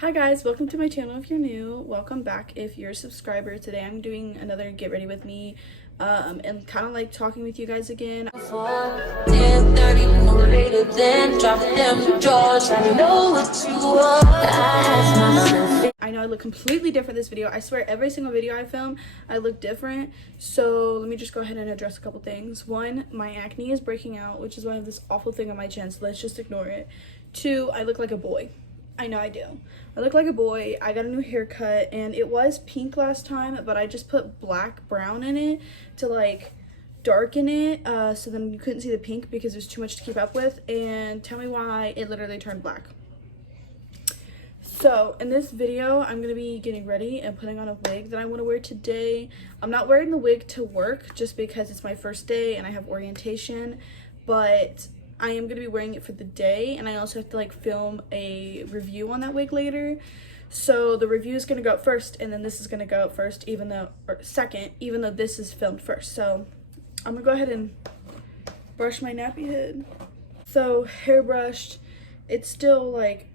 Hi guys, welcome to my channel if you're new. Welcome back if you're a subscriber. Today I'm doing another get ready with me and kind of like talking with you guys again. 10:30 more later than drop them drawers. I know what you want. I know I look completely different this video. I swear every single video I film I look different. So let me just go ahead and address a couple things. One, my acne is breaking out, which is why I have this awful thing on my chin, so let's just ignore it. Two, I look like a boy. I know I do. I look like a boy. I got a new haircut and it was pink last time, but I just put brown in it to like darken it so then you couldn't see the pink because it was too much to keep up with. And tell me why it literally turned black. So in this video I'm going to be getting ready and putting on a wig that I want to wear today. I'm not wearing the wig to work just because it's my first day and I have orientation, but I am going to be wearing it for the day, and I also have to like film a review on that wig later. So the review is going to go up first, and then this is going to go up first, second, even though this is filmed first. So I'm going to go ahead and brush my nappy head. So hair brushed, it's still like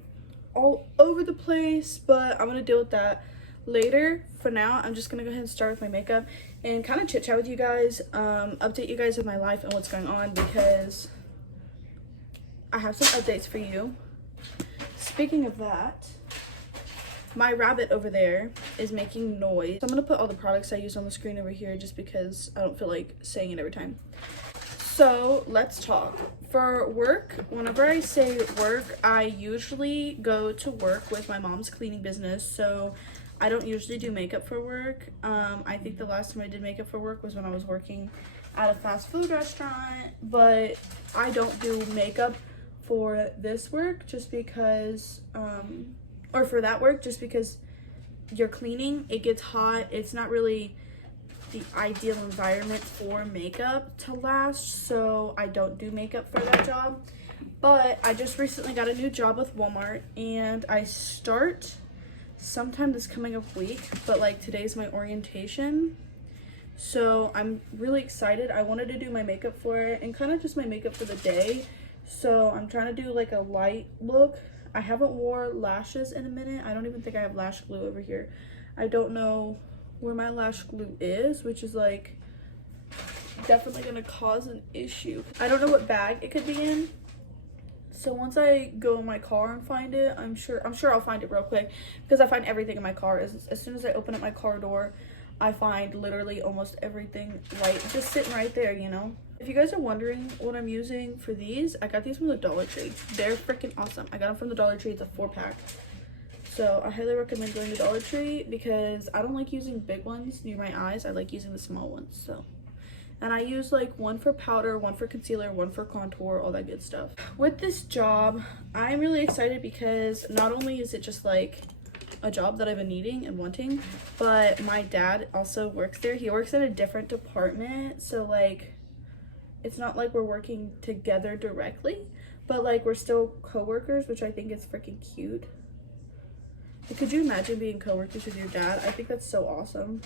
all over the place, but I'm going to deal with that later. For now, I'm just going to go ahead and start with my makeup and kind of chit chat with you guys, update you guys with my life and what's going on because I have some updates for you. Speaking of that, my rabbit over there is making noise. So I'm gonna put all the products I use on the screen over here just because I don't feel like saying it every time. So let's talk. For work, whenever I say work, I usually go to work with my mom's cleaning business. So I don't usually do makeup for work. I think the last time I did makeup for work was when I was working at a fast food restaurant, but I don't do makeup for this work just because or for that work just because you're cleaning, it gets hot, it's not really the ideal environment for makeup to last, so I don't do makeup for that job. But I just recently got a new job with Walmart and I start sometime this coming up week, but like today's my orientation, so I'm really excited. I wanted to do my makeup for it and kind of just my makeup for the day. So I'm trying to do like a light look. I haven't wore lashes in a minute. I don't even think I have lash glue over here. I don't know where my lash glue is, which is like definitely gonna cause an issue. I don't know what bag it could be in. So once I go in my car and find it, I'm sure I'll find it real quick because I find everything in my car. As soon as I open up my car door, I find literally almost everything right just sitting right there, you know. If you guys are wondering what I'm using for these, I got these from the Dollar Tree. They're freaking awesome. I got them from the Dollar Tree. It's a 4-pack. So I highly recommend going to Dollar Tree because I don't like using big ones near my eyes. I like using the small ones. So, and I use like one for powder, one for concealer, one for contour, all that good stuff. With this job, I'm really excited because not only is it just like a job that I've been needing and wanting, but my dad also works there. He works in a different department, so like it's not like we're working together directly, but like we're still co-workers, which I think is freaking cute. Like, could you imagine being co-workers with your dad? I think that's so awesome.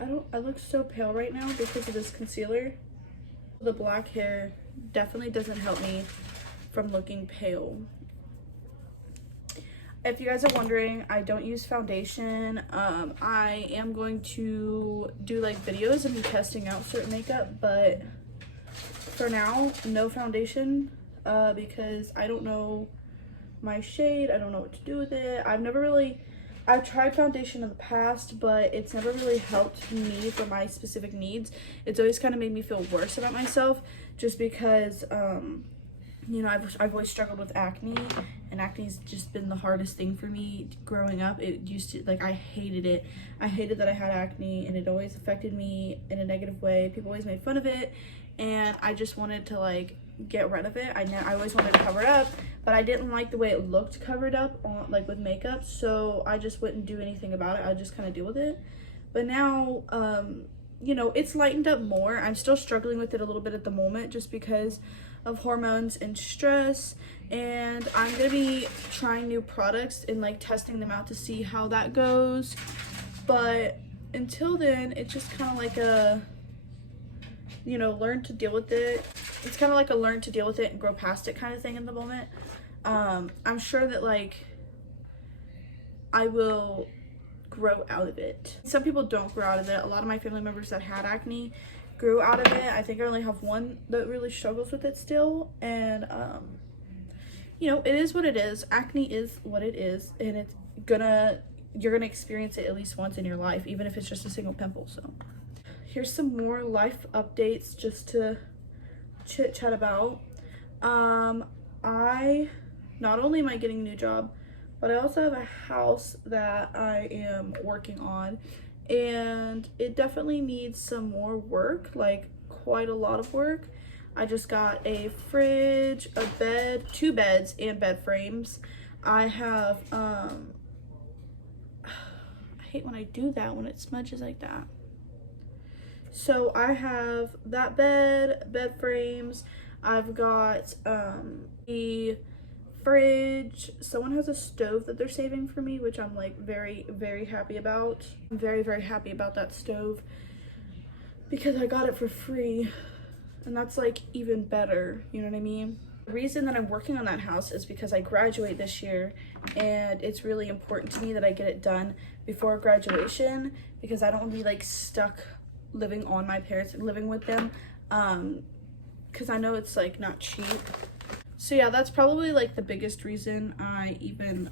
I look so pale right now because of this concealer. The black hair definitely doesn't help me from looking pale. If you guys are wondering, I don't use foundation. I am going to do like videos and be testing out certain makeup, but for now, no foundation because I don't know my shade. I don't know what to do with it. I've tried foundation in the past, but it's never really helped me for my specific needs. It's always kind of made me feel worse about myself just because you know, I've always struggled with acne, and acne's just been the hardest thing for me growing up. It used to, like, I hated it. I hated that I had acne, and it always affected me in a negative way. People always made fun of it, and I just wanted to, like, get rid of it. I always wanted to cover it up, but I didn't like the way it looked covered up, on, like, with makeup, so I just wouldn't do anything about it. I just kind of deal with it. But now, you know, it's lightened up more. I'm still struggling with it a little bit at the moment just because of hormones and stress, and I'm gonna be trying new products and like testing them out to see how that goes. But until then, it's just kind of like a, you know, learn to deal with it. It's kind of like a learn to deal with it and grow past it kind of thing in the moment. I'm sure that like I will grow out of it. Some people don't grow out of it. A lot of my family members that had acne grew out of it. I think I only have one that really struggles with it still, and you know, it is what it is. Acne is what it is, and you're gonna experience it at least once in your life, even if it's just a single pimple. So here's some more life updates just to chit chat about. I not only am I getting a new job, but I also have a house that I am working on, and it definitely needs some more work, like quite a lot of work. I just got a fridge, a bed, 2 beds, and bed frames. I have, I hate when I do that, when it smudges like that. So I have that bed frames. I've got the fridge. Someone has a stove that they're saving for me, which I'm like very, very happy about. I'm very, very happy about that stove because I got it for free, and that's like even better, you know what I mean? The reason that I'm working on that house is because I graduate this year, and it's really important to me that I get it done before graduation because I don't want to be like stuck living on my parents and living with them, because I know it's like not cheap. So yeah, that's probably like the biggest reason I even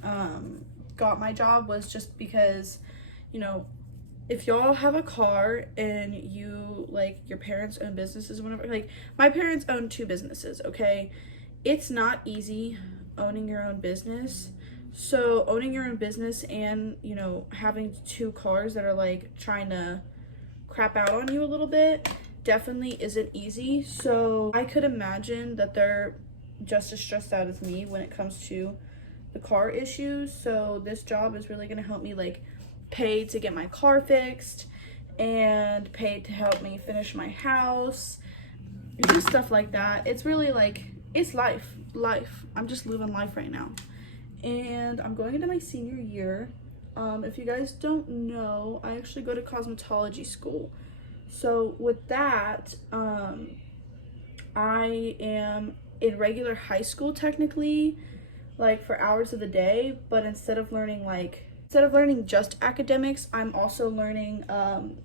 got my job, was just because, you know, if y'all have a car and you like your parents own businesses, whatever, like my parents own 2 businesses, okay? It's not easy owning your own business. So owning your own business and, you know, having 2 cars that are like trying to crap out on you a little bit definitely isn't easy. So I could imagine that they're just as stressed out as me when it comes to the car issues. So this job is really going to help me like pay to get my car fixed and pay to help me finish my house, just stuff like that. It's really like, it's life. I'm just living life right now, and I'm going into my senior year. If you guys don't know, I actually go to cosmetology school. So with that, I am in regular high school technically, like for hours of the day, but instead of learning just academics, I'm also learning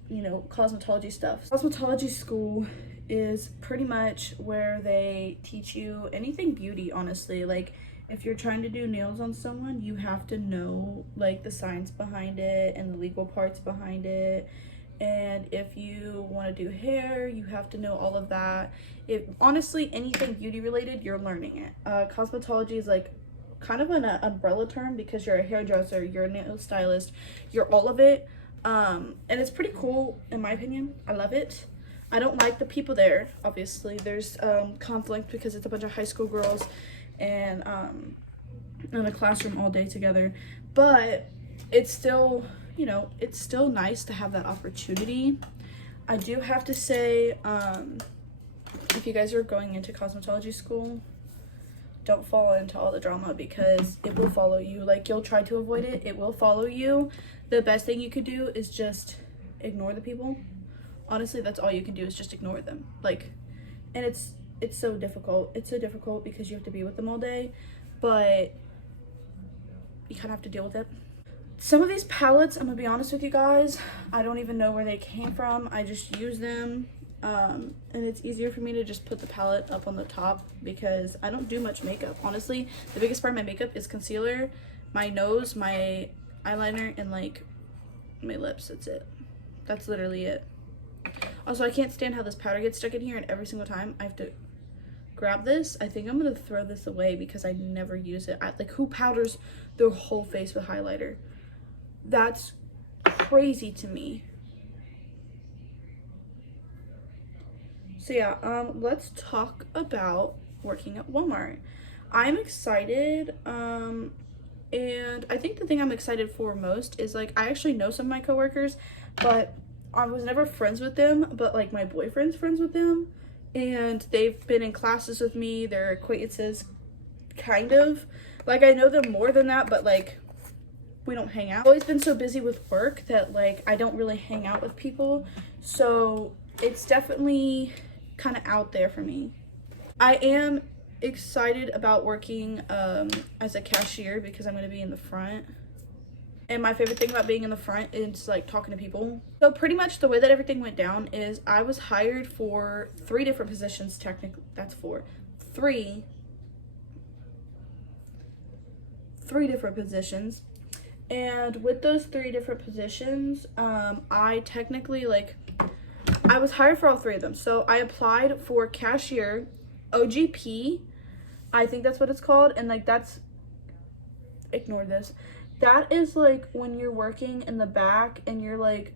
you know, cosmetology stuff. Cosmetology school is pretty much where they teach you anything beauty, honestly. Like if you're trying to do nails on someone, you have to know like the science behind it and the legal parts behind it. And if you want to do hair, you have to know all of that. If honestly anything beauty related, you're learning it. Cosmetology is like kind of an umbrella term because you're a hairdresser, you're a nail stylist, you're all of it. And it's pretty cool in my opinion. I love it. I don't like the people there, obviously. There's conflict because it's a bunch of high school girls and in a classroom all day together. But it's still, you know, it's still nice to have that opportunity. I do have to say, if you guys are going into cosmetology school, don't fall into all the drama because it will follow you. Like, you'll try to avoid it, it will follow you. The best thing you could do is just ignore the people. Honestly, that's all you can do, is just ignore them. Like, and it's so difficult. It's so difficult because you have to be with them all day, but you kind of have to deal with it. Some of these palettes, I'm gonna be honest with you guys, I don't even know where they came from. I just use them, and it's easier for me to just put the palette up on the top because I don't do much makeup. Honestly, the biggest part of my makeup is concealer, my nose, my eyeliner, and like my lips. That's it. That's literally it. Also, I can't stand how this powder gets stuck in here, and every single time I have to grab this. I think I'm gonna throw this away because I never use it. Like, who powders their whole face with highlighter? That's crazy to me. So yeah, let's talk about working at Walmart. I'm excited, and I think the thing I'm excited for most is, like, I actually know some of my coworkers, but I was never friends with them, but like my boyfriend's friends with them, and they've been in classes with me. They're acquaintances, kind of. Like, I know them more than that, but like we don't hang out. I've always been so busy with work that like I don't really hang out with people, so it's definitely kind of out there for me. I am excited about working as a cashier because I'm going to be in the front. And my favorite thing about being in the front is like talking to people. So pretty much the way that everything went down is I was hired for 3 different positions. Technically, that's 4. 3 different positions. And with those 3 different positions, I technically, like, I was hired for all 3 of them. So I applied for cashier, OGP, I think that's what it's called. And like, that's, ignore this. That is like when you're working in the back and you're like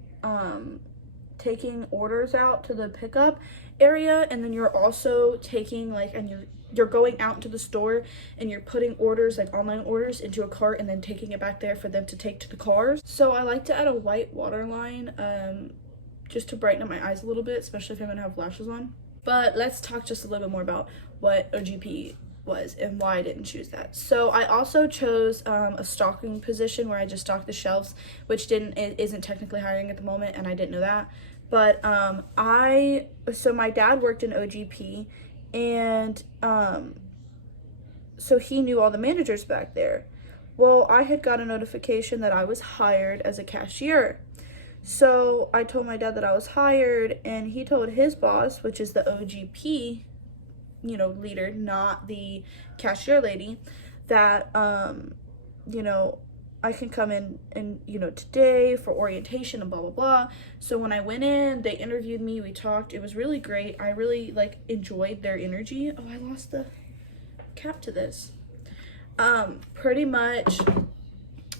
taking orders out to the pickup area, and then you're also taking like, and you're going out into the store and you're putting orders, like online orders, into a cart and then taking it back there for them to take to the cars. So I like to add a white waterline just to brighten up my eyes a little bit, especially if I'm gonna have lashes on. But let's talk just a little bit more about what OGP was and why I didn't choose that. So I also chose a stocking position where I just stock the shelves, which isn't technically hiring at the moment, and I didn't know that. But so my dad worked in OGP, and so he knew all the managers back there. Well, I had got a notification that I was hired as a cashier. So I told my dad that I was hired, and he told his boss, which is the OGP, you know, leader, not the cashier lady, that you know, I can come in and, you know, today for orientation and blah blah blah. So when I went in, they interviewed me, we talked, it was really great. I really like enjoyed their energy. Oh, I lost the cap to this. Pretty much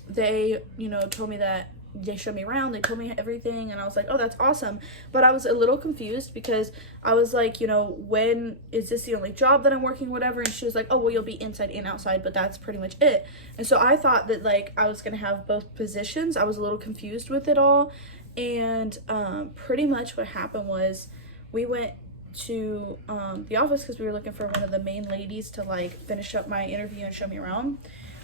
they, you know, told me that they showed me around, they told me everything, and I was like, oh, that's awesome. But I was a little confused because I was like, you know, when is this the only job that I'm working, whatever? And she was like, oh, well, you'll be inside and outside, but that's pretty much it. And so I thought that like I was gonna have both positions. I was a little confused with it all. And pretty much what happened was we went to the office because we were looking for one of the main ladies to like finish up my interview and show me around.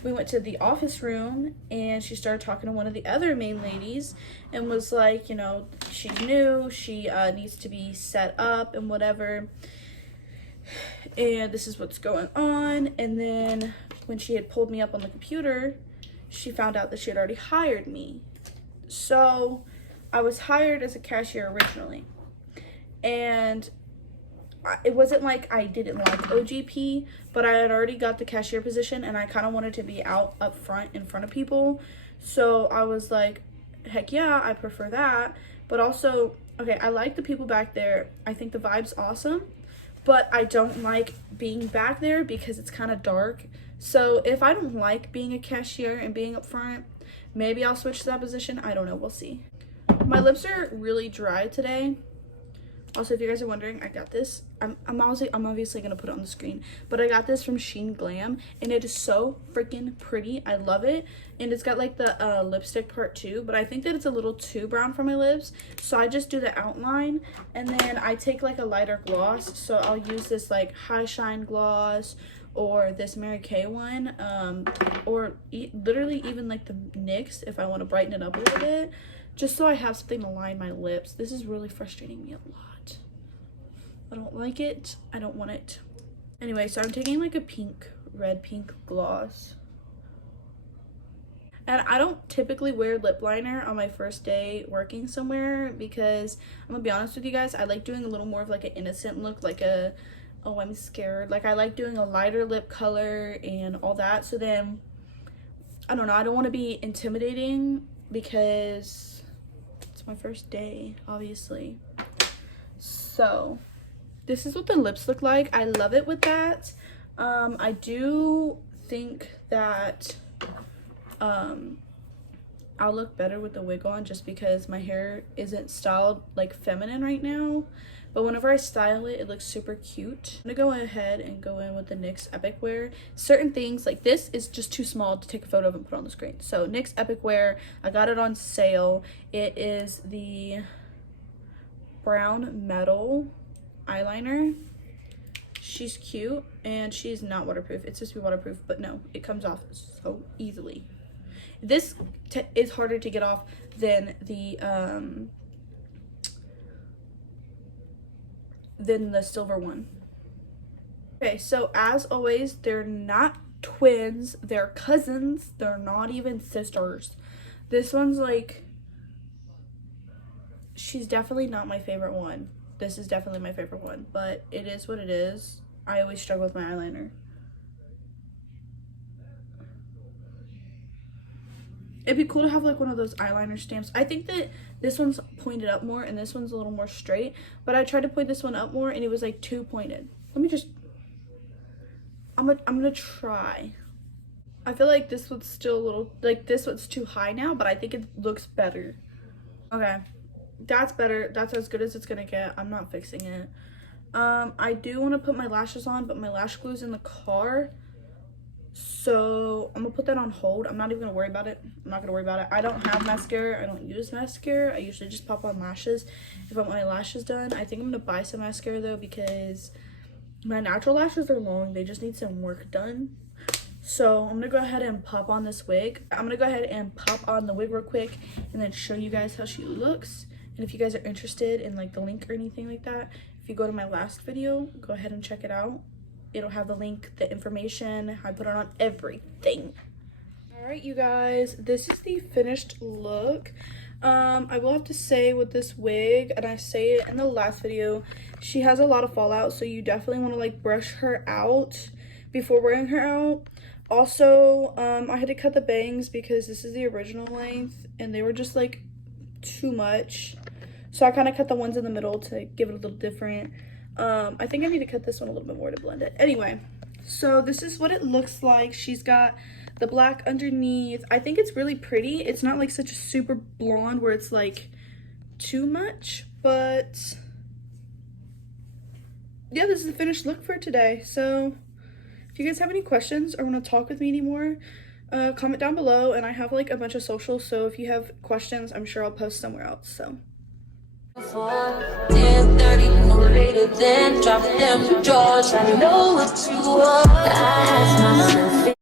We went to the office room, and she started talking to one of the other main ladies and was like, you know, she's new, she needs to be set up and whatever, and this is what's going on. And then when she had pulled me up on the computer, she found out that she had already hired me. So I was hired as a cashier originally, and it wasn't like I didn't like OGP, but I had already got the cashier position, and I kind of wanted to be out up front in front of people. So I was like, heck yeah, I prefer that. But also, okay, I like the people back there. I think the vibe's awesome, but I don't like being back there because it's kind of dark. So if I don't like being a cashier and being up front, maybe I'll switch to that position. I don't know, we'll see. My lips are really dry today. Also, if you guys are wondering, I got this. I'm obviously gonna put it on the screen, but I got this from Sheen Glam, and it is so freaking pretty. I love it, and it's got like the lipstick part too. But I think that it's a little too brown for my lips, so I just do the outline, and then I take like a lighter gloss. So I'll use this like High Shine gloss, or this Mary Kay one, or literally even like the NYX if I want to brighten it up a little bit, just so I have something to line my lips. This is really frustrating me a lot. I don't like it. I don't want it. Anyway, so I'm taking like a red pink gloss. And I don't typically wear lip liner on my first day working somewhere because I'm gonna be honest with you guys, I like doing a little more of like an innocent look, like a, oh, I'm scared. Like I like doing a lighter lip color and all that. So then, I don't know, I don't want to be intimidating because it's my first day, obviously. So this is what the lips look like. I love it with that. I do think that I'll look better with the wig on just because my hair isn't styled like feminine right now. But whenever I style it, it looks super cute. I'm gonna go ahead and go in with the NYX Epic Wear. Certain things, like this is just too small to take a photo of and put on the screen. So NYX Epic Wear, I got it on sale. It is the brown metal eyeliner. She's cute, and she's not waterproof. It's supposed to be waterproof, but no, it comes off so easily. This is harder to get off than the silver one. Okay, so as always, they're not twins, they're cousins, they're not even sisters. This one's like, she's definitely not my favorite one. This is definitely my favorite one, but it is what it is. I always struggle with my eyeliner. It'd be cool to have like one of those eyeliner stamps. I think that this one's pointed up more and this one's a little more straight, but I tried to point this one up more and it was like too pointed. Let me just, I'm gonna try. I feel like this one's still a little, like this one's too high now, but I think it looks better. Okay, that's better. That's as good as it's gonna get. I'm not fixing it. I do want to put my lashes on, but my lash glue's in the car. So I'm gonna put that on hold. I'm not even gonna worry about it. I'm not gonna worry about it. I don't have mascara. I don't use mascara. I usually just pop on lashes if I want my lashes done. I think I'm gonna buy some mascara though because my natural lashes are long. They just need some work done. So I'm gonna go ahead and pop on this wig. I'm gonna go ahead and pop on the wig real quick and then show you guys how she looks. And if you guys are interested in like the link or anything like that, if you go to my last video, go ahead and check it out. It'll have the link, the information, I put it on everything. All right, you guys, this is the finished look. I will have to say with this wig, and I say it in the last video, she has a lot of fallout, so you definitely want to like brush her out before wearing her out. Also, I had to cut the bangs because this is the original length and they were just like too much. So I kind of cut the ones in the middle to give it a little different. I think I need to cut this one a little bit more to blend it. Anyway, so this is what it looks like. She's got the black underneath. I think it's really pretty. It's not like such a super blonde where it's like too much, but yeah, this is the finished look for today. So if you guys have any questions or want to talk with me anymore, comment down below, and I have like a bunch of socials, so if you have questions, I'm sure I'll post somewhere else. So 10:30, no later than drop them drawers. I know what you want. I ask myself